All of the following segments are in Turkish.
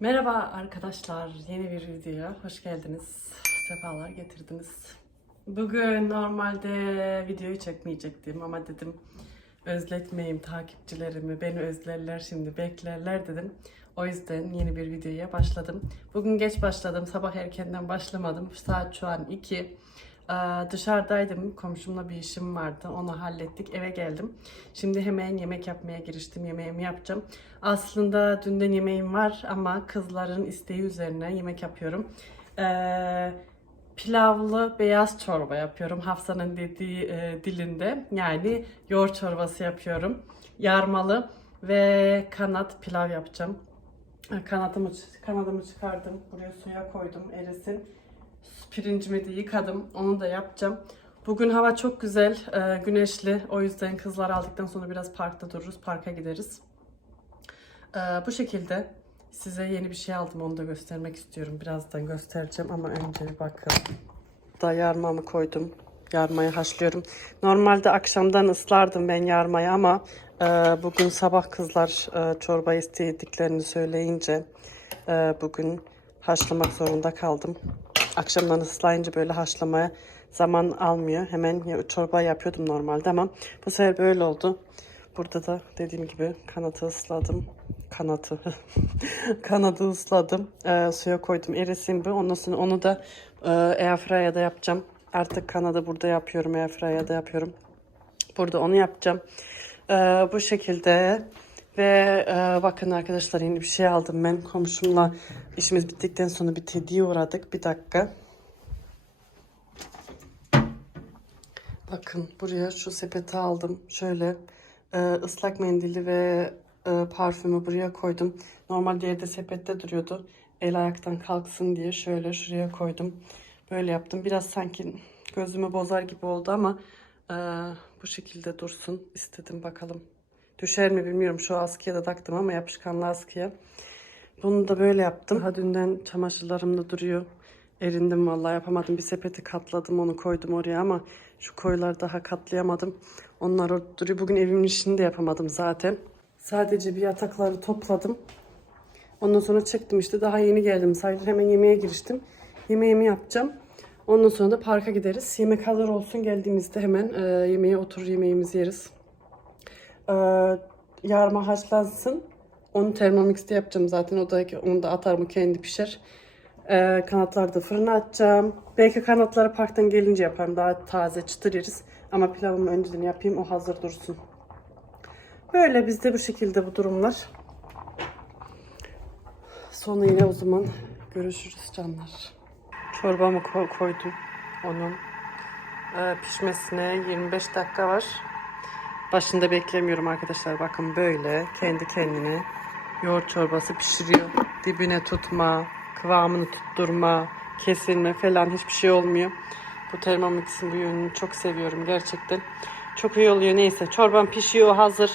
Merhaba arkadaşlar, yeni bir videoya hoş geldiniz. Sefalar getirdiniz. Bugün normalde videoyu çekmeyecektim ama dedim özletmeyeyim takipçilerimi, beni özlerler şimdi, beklerler dedim. O yüzden yeni bir videoya başladım. Bugün geç başladım, sabah erkenden başlamadım. Saat şu an 2. Ee, dışarıdaydım, komşumla bir işim vardı, onu hallettik, eve geldim. Şimdi hemen yemek yapmaya giriştim, yemeğimi yapacağım. Aslında dünden yemeğim var ama kızların isteği üzerine yemek yapıyorum. Ee, pilavlı beyaz çorba yapıyorum. Hafsa'nın dediği e, dilinde. Yani yoğurt çorbası yapıyorum. Yarmalı ve kanat pilav yapacağım. Kanatımı, kanadımı çıkardım. Buraya suya koydum erisin. Pirincimi de yıkadım. Onu da yapacağım. Bugün hava çok güzel, e, güneşli. O yüzden kızlar aldıktan sonra biraz parkta dururuz. Parka gideriz. Ee, bu şekilde size yeni bir şey aldım onu da göstermek istiyorum. Birazdan göstereceğim ama önce bir bakın. Da yarmamı koydum. Yarmayı haşlıyorum. Normalde akşamdan ıslardım ben yarmayı ama e, bugün sabah kızlar e, çorba istediklerini söyleyince e, bugün haşlamak zorunda kaldım. Akşamdan ıslayınca böyle haşlamaya zaman almıyor. Hemen ya- çorba yapıyordum normalde ama bu sefer böyle oldu. Burada da dediğim gibi kanatı ısladım. Kanatı. Kanadı ısladım. Ee, suya koydum erisin bu. Ondan sonra onu da e, airfryer'da yapacağım. Artık kanadı burada yapıyorum. Airfryer'da yapıyorum. Burada onu yapacağım. Ee, bu şekilde ve e, bakın arkadaşlar yeni bir şey aldım ben. Komşumla işimiz bittikten sonra bir tediye uğradık. Bir dakika. Bakın buraya şu sepeti aldım. Şöyle e, ıslak mendili ve e, parfümü buraya koydum. Normalde yerde sepette duruyordu. El ayaktan kalksın diye şöyle şuraya koydum. Böyle yaptım. Biraz sanki gözümü bozar gibi oldu ama e, bu şekilde dursun istedim bakalım. Düşer mi bilmiyorum. Şu askıya da taktım ama yapışkanlı askıya. Bunu da böyle yaptım. Daha dünden çamaşırlarım da duruyor. Erindim vallahi yapamadım. Bir sepeti katladım onu koydum oraya ama şu koyular daha katlayamadım. Onlar orada duruyor. Bugün evimin işini de yapamadım zaten. Sadece bir yatakları topladım. Ondan sonra çıktım işte daha yeni geldim. Sadece hemen yemeğe giriştim. Yemeğimi yapacağım. Ondan sonra da parka gideriz. Yemek hazır olsun geldiğimizde hemen e, yemeğe oturur yemeğimizi yeriz. E, yarma haşlansın. Onu Thermomix'te yapacağım zaten. O da onu da atar mı kendi pişer. Ee, kanatları da fırına atacağım. Belki kanatları parktan gelince yaparım. Daha taze çıtır yeriz. Ama pilavımı önceden yapayım. O hazır dursun. Böyle bizde bu şekilde bu durumlar. Sonra yine o zaman görüşürüz canlar. Çorbamı ko- koydum. Onun e, pişmesine 25 dakika var. Başında beklemiyorum arkadaşlar. Bakın böyle kendi kendine yoğurt çorbası pişiriyor. Dibine tutma, kıvamını tutturma, kesilme falan hiçbir şey olmuyor. Bu Thermomix'in bu yönünü çok seviyorum gerçekten. Çok iyi oluyor neyse. Çorbam pişiyor hazır.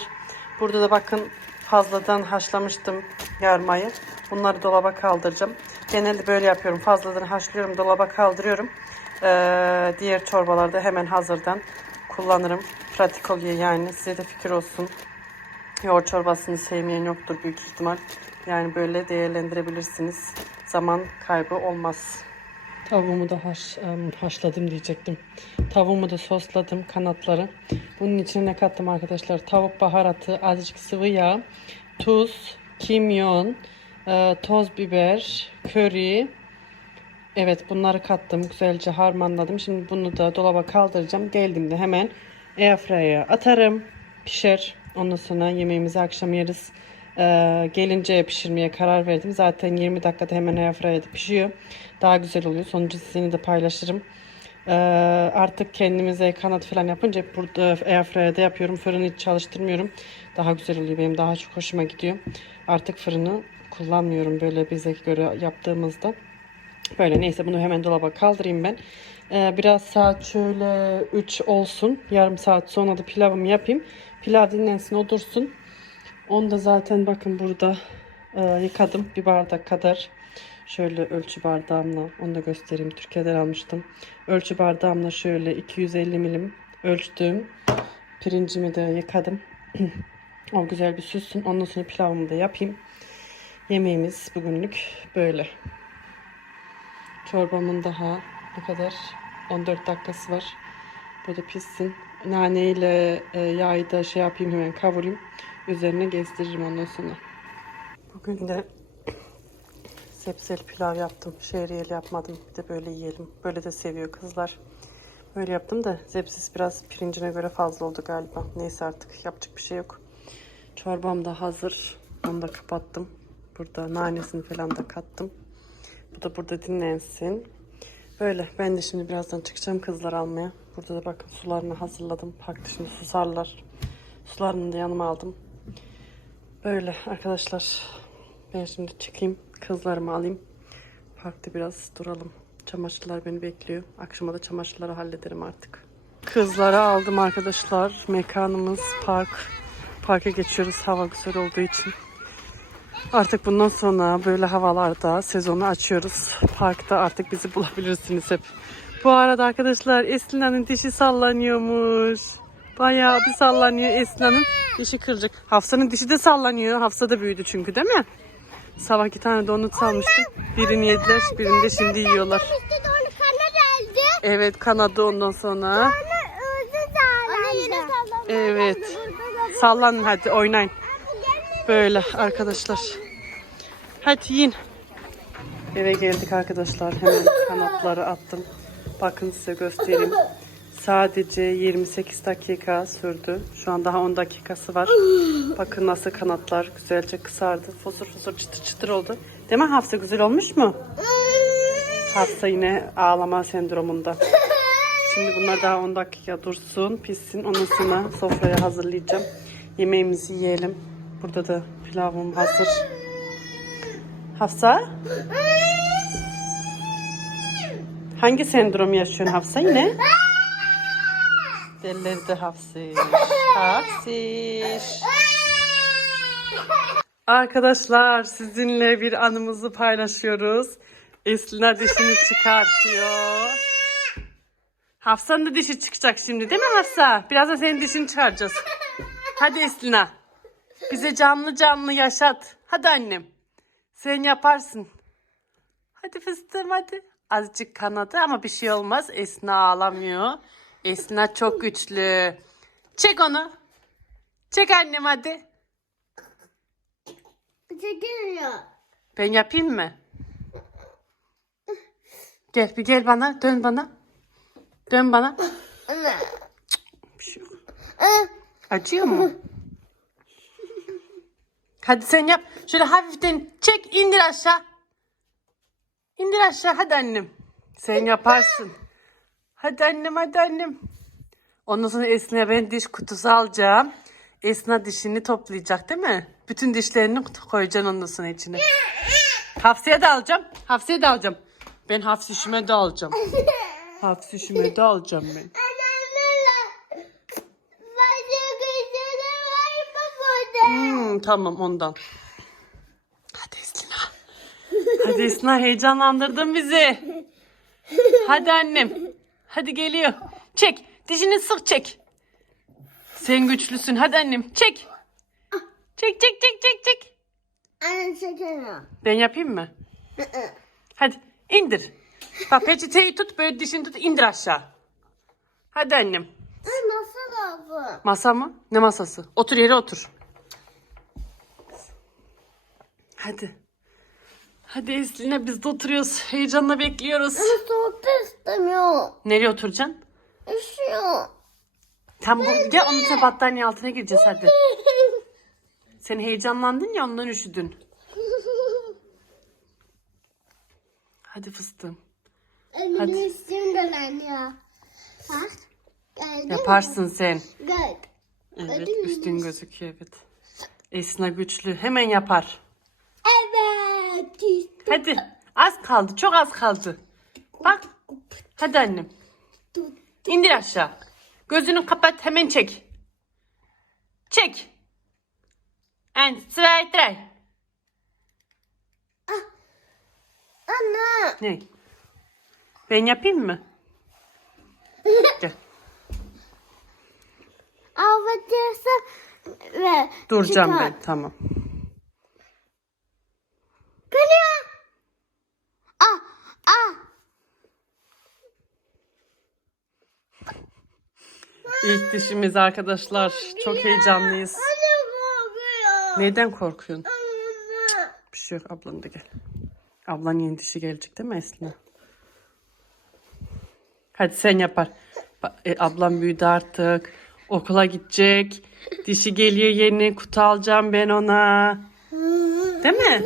Burada da bakın fazladan haşlamıştım yarmayı. Bunları dolaba kaldıracağım. Genelde böyle yapıyorum. Fazladan haşlıyorum, dolaba kaldırıyorum. Ee, diğer çorbalarda hemen hazırdan kullanırım. Pratik oluyor yani. Size de fikir olsun. Yoğurt çorbasını sevmeyen yoktur büyük ihtimal. Yani böyle değerlendirebilirsiniz. Zaman kaybı olmaz. Tavuğumu da haş, haşladım diyecektim. Tavuğumu da sosladım kanatları. Bunun içine ne kattım arkadaşlar? Tavuk baharatı, azıcık sıvı yağ, tuz, kimyon, e, toz biber, köri. Evet bunları kattım. Güzelce harmanladım. Şimdi bunu da dolaba kaldıracağım. Geldiğimde hemen airfryer'a atarım. Pişer. Ondan sonra yemeğimizi akşam yeriz. Ee, gelince pişirmeye karar verdim. Zaten 20 dakikada hemen airfryer'da pişiyor. Daha güzel oluyor. Sonucu sizinle de paylaşırım. Ee, artık kendimize kanat falan yapınca burada airfryer'da yapıyorum. Fırını hiç çalıştırmıyorum. Daha güzel oluyor. Benim daha çok hoşuma gidiyor. Artık fırını kullanmıyorum böyle bize göre yaptığımızda. Böyle neyse bunu hemen dolaba kaldırayım ben. Ee, biraz saat şöyle 3 olsun. Yarım saat sonra da pilavımı yapayım. Pilav dinlensin o dursun. Onu da zaten bakın burada e, yıkadım bir bardak kadar. Şöyle ölçü bardağımla onu da göstereyim. Türkiye'den almıştım. Ölçü bardağımla şöyle 250 milim ölçtüm. Pirincimi de yıkadım. o güzel bir süssün. Ondan sonra pilavımı da yapayım. Yemeğimiz bugünlük böyle. Çorbamın daha ne kadar 14 dakikası var. Burada pişsin. Nane ile e, yağı da şey yapayım hemen kavurayım. Üzerine gezdiririm ondan sonra. Bugün de sebzeli pilav yaptım. Şehriyeli yapmadım. Bir de böyle yiyelim. Böyle de seviyor kızlar. Böyle yaptım da zepsiz biraz pirincine göre fazla oldu galiba. Neyse artık yapacak bir şey yok. Çorbam da hazır. Onu da kapattım. Burada nanesini falan da kattım. Bu da burada dinlensin. Böyle ben de şimdi birazdan çıkacağım kızlar almaya. Burada da bakın sularını hazırladım. Parkta şimdi susarlar. Sularını da yanıma aldım. Böyle arkadaşlar. Ben şimdi çıkayım. Kızlarımı alayım. Parkta biraz duralım. Çamaşırlar beni bekliyor. Akşama da çamaşırları hallederim artık. Kızları aldım arkadaşlar. Mekanımız park. Parka geçiyoruz hava güzel olduğu için. Artık bundan sonra böyle havalarda sezonu açıyoruz. Parkta artık bizi bulabilirsiniz hep. Bu arada arkadaşlar Eslina'nın dişi sallanıyormuş. Bayağı bir sallanıyor Eslina'nın dişi kıracak. Hafsa'nın dişi de sallanıyor. Hafsa da büyüdü çünkü değil mi? Sabah iki tane donut salmıştım. Birini yediler, birini de şimdi yiyorlar. Evet kanadı ondan sonra. Evet. Sallanın hadi oynayın. Böyle arkadaşlar. Hadi yiyin. Eve geldik arkadaşlar. Hemen kanatları attım. Bakın size göstereyim. Sadece 28 dakika sürdü. Şu an daha 10 dakikası var. Bakın nasıl kanatlar güzelce kısardı. Fosur fosur çıtır çıtır oldu. Değil mi Hafsa güzel olmuş mu? Hafsa yine ağlama sendromunda. Şimdi bunlar daha 10 dakika dursun, pişsin. Ondan sonra sofraya hazırlayacağım. Yemeğimizi yiyelim. Burada da pilavım hazır. Hafsa? Hangi sendrom yaşıyorsun Hafsa yine? Delirdi Hafsiş. Hafsiş. Arkadaşlar sizinle bir anımızı paylaşıyoruz. Eslina dişini çıkartıyor. Hafsa'nın da dişi çıkacak şimdi değil mi Hafsa? Birazdan senin dişini çıkaracağız. Hadi Eslina. Bize canlı canlı yaşat. Hadi annem. Sen yaparsın. Hadi fıstığım hadi. Azıcık kanadı ama bir şey olmaz. Esna ağlamıyor. Esna çok güçlü. Çek onu. Çek annem hadi. Çekiliyor. Ben yapayım mı? Gel bir gel bana. Dön bana. Dön bana. Ana. Bir şey yok. Acıyor mu? Hadi sen yap. Şöyle hafiften çek indir aşağı. İndir aşağı hadi annem. Sen yaparsın. Hadi annem hadi annem. Ondan sonra Esna'ya ben diş kutusu alacağım. Esna dişini toplayacak değil mi? Bütün dişlerini koyacaksın ondan sonra içine. Hafsa'ya da alacağım. Hafsa'ya da alacağım. Ben hafsişime de alacağım. Hafsişime de alacağım ben. Anneanneler. Başka güzeli var mı burada? Hmm, tamam ondan. Hadi Eslina. Hadi Eslina heyecanlandırdın bizi. Hadi annem. Hadi geliyor. Çek. Dişini sık çek. Sen güçlüsün. Hadi annem. Çek. Çek çek çek çek çek. Anne çekiliyor. Ben yapayım mı? Hadi indir. Bak peçeteyi tut böyle dişini tut indir aşağı. Hadi annem. Ay nasıl oldu? Masa mı? Ne masası? Otur yere otur. Hadi. Hadi Eslina biz de oturuyoruz. Heyecanla bekliyoruz. Ama soğukta istemiyor. Nereye oturacaksın? Üşüyor. Tam bu, gel onun için battaniye altına gireceğiz hadi. Sen heyecanlandın ya ondan üşüdün. Hadi fıstığım. Hadi. benim üstüm gelen ya. Bak. Geldi mi? Yaparsın sen. Gel. Evet Hadi üstün gözüküyor evet. Esna güçlü hemen yapar. Hadi az kaldı çok az kaldı. Bak hadi annem. İndir aşağı. Gözünü kapat hemen çek. Çek. And zwei, drei. Anne. Ne? Ben yapayım mı? Gel. Avlatırsa ve Duracağım ben. Tamam. Ah. İlk dişimiz arkadaşlar. Çok heyecanlıyız. Neyden korkuyorsun? Bir şey yok ablan da gel. Ablan yeni dişi gelecek değil mi Eslin? Hadi sen yapar. E, ablam büyüdü artık. Okula gidecek. Dişi geliyor yeni. Kutu alacağım ben ona. Değil mi?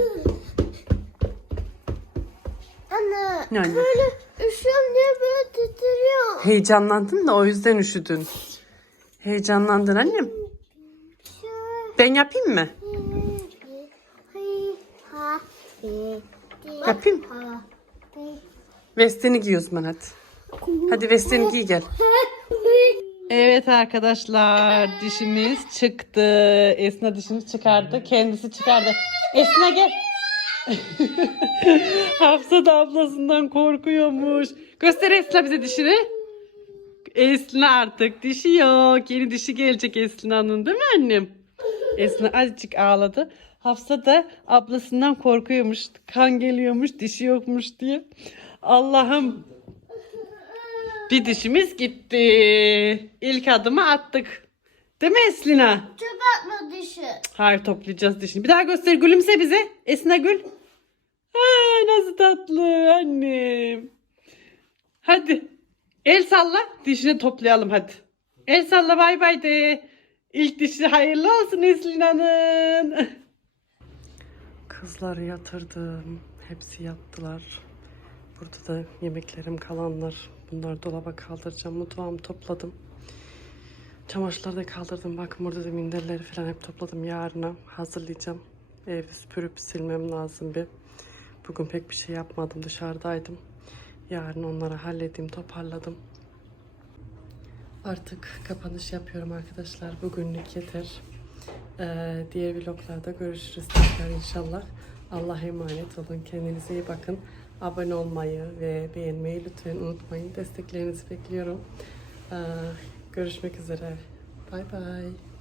Ne anne? Böyle üşüyorum diye böyle titriyor. Heyecanlandın da o yüzden üşüdün. Heyecanlandın annem. Ben yapayım mı? Yapayım. Vestini giy o zaman hadi. Hadi vestini giy gel. Evet arkadaşlar dişimiz çıktı. Esna dişini çıkardı. Kendisi çıkardı. Esna gel. Hafsa da ablasından korkuyormuş. Göster Esna bize dişini. Esna artık dişi yok. Yeni dişi gelecek Esna'nın değil mi annem? Esna azıcık ağladı. Hafsa da ablasından korkuyormuş. Kan geliyormuş, dişi yokmuş diye. Allah'ım bir dişimiz gitti. İlk adımı attık. Değil mi Eslina? Çöp atma dışı. Hayır toplayacağız dişini. Bir daha göster gülümse bize. Esna gül. Ay nasıl tatlı annem. Hadi. El salla. Dişini toplayalım hadi. El salla bay bay de. İlk dişi hayırlı olsun Eslina'nın. Kızları yatırdım. Hepsi yattılar. Burada da yemeklerim kalanlar. Bunları dolaba kaldıracağım. Mutfağımı topladım. Çamaşırları da kaldırdım. Bakın burada da minderleri falan hep topladım. Yarına hazırlayacağım. Evi süpürüp silmem lazım bir. Bugün pek bir şey yapmadım. Dışarıdaydım. Yarın onları halledeyim, toparladım. Artık kapanış yapıyorum arkadaşlar. Bugünlük yeter. Ee, diğer vloglarda görüşürüz tekrar inşallah. Allah'a emanet olun. Kendinize iyi bakın. Abone olmayı ve beğenmeyi lütfen unutmayın. Desteklerinizi bekliyorum. Ee, görüşmek üzere. Bay bay.